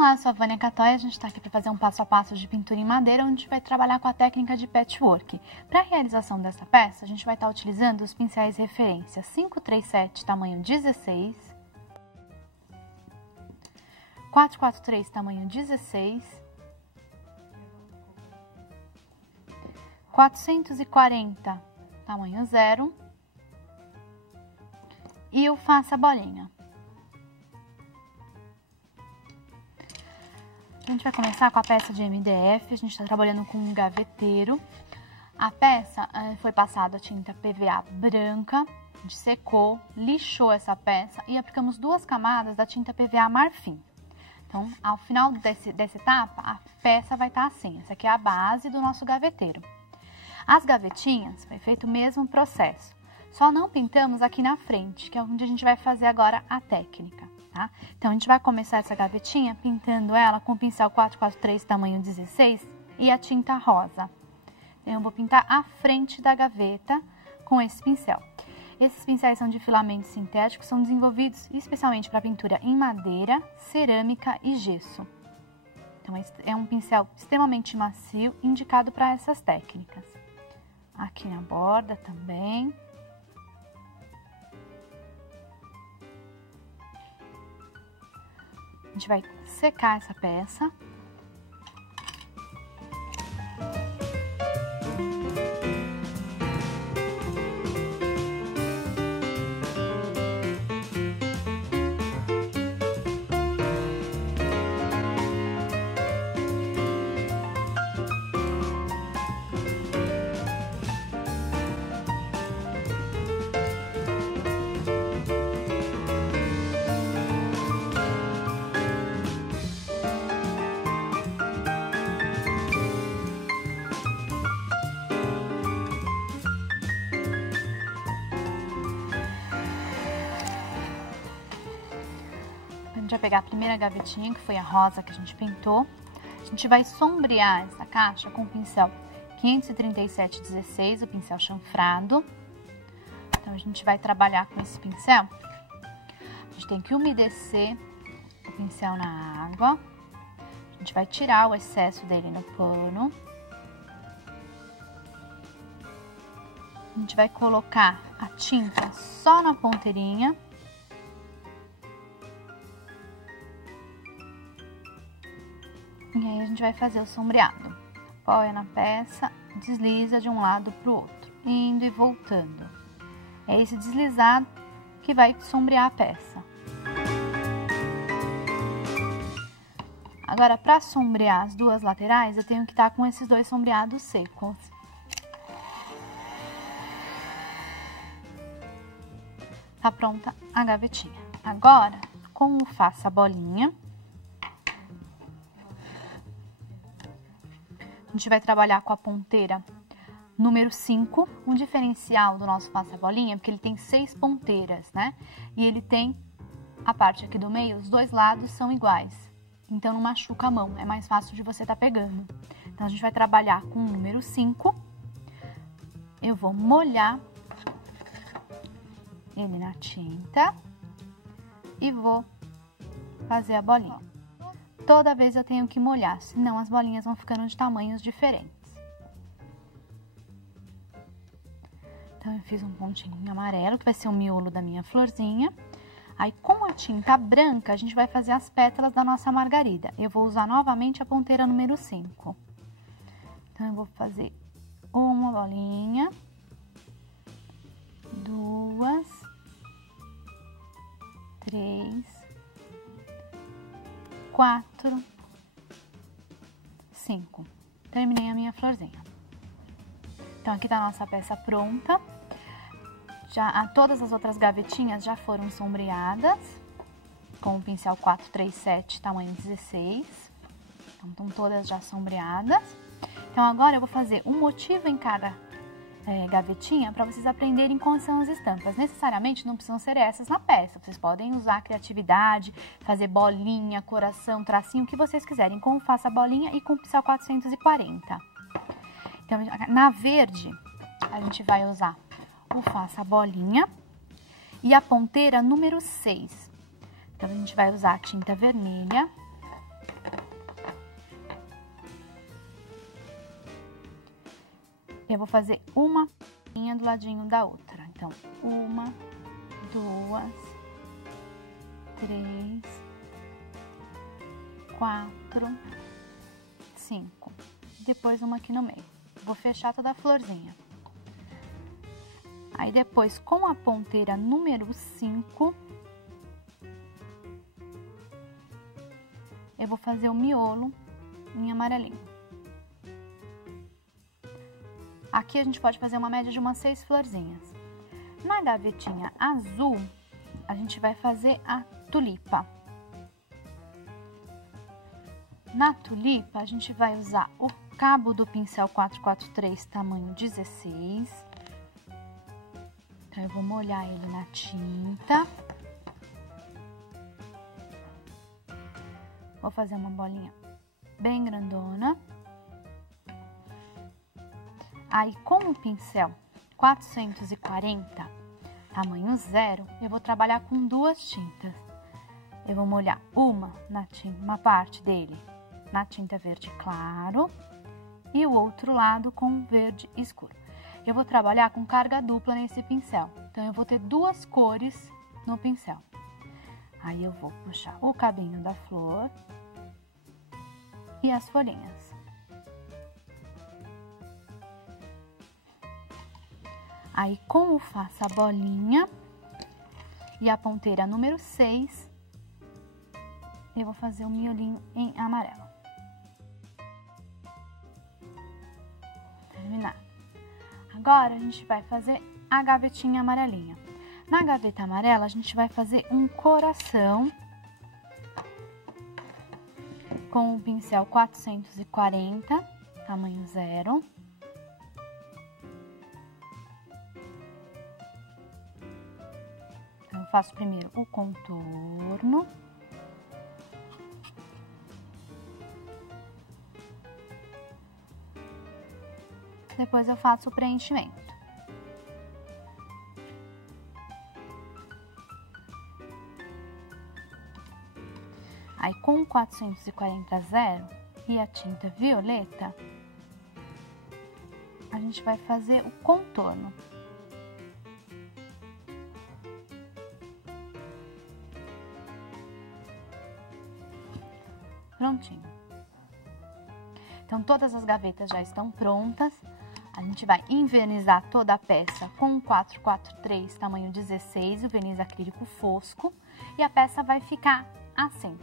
Olá, eu sou a Vânia Catoia, a gente está aqui para fazer um passo a passo de pintura em madeira, onde a gente vai trabalhar com a técnica de patchwork. Para a realização dessa peça, a gente vai estar utilizando os pincéis referência 537 tamanho 16, 443 tamanho 16, 440 tamanho 0 e o faça bolinha. A gente vai começar com a peça de MDF, a gente está trabalhando com um gaveteiro. A peça foi passada a tinta PVA branca, a gente secou, lixou essa peça e aplicamos 2 camadas da tinta PVA marfim. Então, ao final dessa etapa, a peça vai estar assim, essa aqui é a base do nosso gaveteiro. As gavetinhas, foi feito o mesmo processo, só não pintamos aqui na frente, que é onde a gente vai fazer agora a técnica. Tá? Então, a gente vai começar essa gavetinha pintando ela com o pincel 443 tamanho 16 e a tinta rosa. Eu vou pintar a frente da gaveta com esse pincel. Esses pincéis são de filamentos sintéticos, são desenvolvidos especialmente para pintura em madeira, cerâmica e gesso. Então, esse é um pincel extremamente macio, indicado para essas técnicas. Aqui na borda também. A gente vai secar essa peça. A gente vai pegar a primeira gavetinha, que foi a rosa que a gente pintou. A gente vai sombrear essa caixa com o pincel 53716, o pincel chanfrado. Então, a gente vai trabalhar com esse pincel. A gente tem que umedecer o pincel na água. A gente vai tirar o excesso dele no pano. A gente vai colocar a tinta só na ponteirinha. E aí a gente vai fazer o sombreado. Apoia na peça, desliza de um lado para o outro, indo e voltando. É esse deslizado que vai sombrear a peça. Agora, para sombrear as duas laterais, eu tenho que estar com esses 2 sombreados secos. Tá pronta a gavetinha. Agora, com o faça bolinha, a gente vai trabalhar com a ponteira número 5, um diferencial do nosso passa-bolinha, porque ele tem 6 ponteiras, né? E ele tem a parte aqui do meio, os 2 lados são iguais, então não machuca a mão, é mais fácil de você estar pegando. Então, a gente vai trabalhar com o número 5, eu vou molhar ele na tinta e vou fazer a bolinha. Toda vez eu tenho que molhar, senão as bolinhas vão ficando de tamanhos diferentes. Então, eu fiz um pontinho amarelo, que vai ser o miolo da minha florzinha. Aí, com a tinta branca, a gente vai fazer as pétalas da nossa margarida. Eu vou usar novamente a ponteira número 5. Então, eu vou fazer uma bolinha, 2, 3, 4, 5. Terminei a minha florzinha. Então, aqui tá a nossa peça pronta. Todas as outras gavetinhas já foram sombreadas com o pincel 437 tamanho 16. Então, estão todas já sombreadas. Então, agora eu vou fazer um motivo em cada gavetinha para vocês aprenderem quais são as estampas. Necessariamente não precisam ser essas na peça, vocês podem usar a criatividade, fazer bolinha, coração, tracinho, o que vocês quiserem, com o faça bolinha e com o pincel 440. Então, na verde, a gente vai usar o faça bolinha e a ponteira número 6. Então, a gente vai usar a tinta vermelha Eu vou fazer uma linha do ladinho da outra. Então, 1, 2, 3, 4, 5. Depois uma aqui no meio. Vou fechar toda a florzinha. Aí depois, com a ponteira número 5, eu vou fazer o miolo em amarelinho. Aqui a gente pode fazer uma média de umas 6 florzinhas. Na gavetinha azul, a gente vai fazer a tulipa. Na tulipa, a gente vai usar o cabo do pincel 443, tamanho 16. Então, eu vou molhar ele na tinta. Vou fazer uma bolinha bem grandona. Aí, com o pincel 440, tamanho 0, eu vou trabalhar com 2 tintas. Eu vou molhar uma parte dele na tinta verde claro e o outro lado com verde escuro. Eu vou trabalhar com carga dupla nesse pincel, então eu vou ter 2 cores no pincel. Aí eu vou puxar o cabinho da flor e as folhinhas. Aí, como faço a bolinha e a ponteira número 6, eu vou fazer o miolinho em amarelo. Terminar. Agora, a gente vai fazer a gavetinha amarelinha. Na gaveta amarela, a gente vai fazer um coração com o pincel 440, tamanho 0. Então, eu faço primeiro o contorno. Depois eu faço o preenchimento. Aí, com o 440-0 e a tinta violeta, a gente vai fazer o contorno. Prontinho. Então, todas as gavetas já estão prontas. A gente vai envernizar toda a peça com o 443, tamanho 16, o verniz acrílico fosco. E a peça vai ficar assim.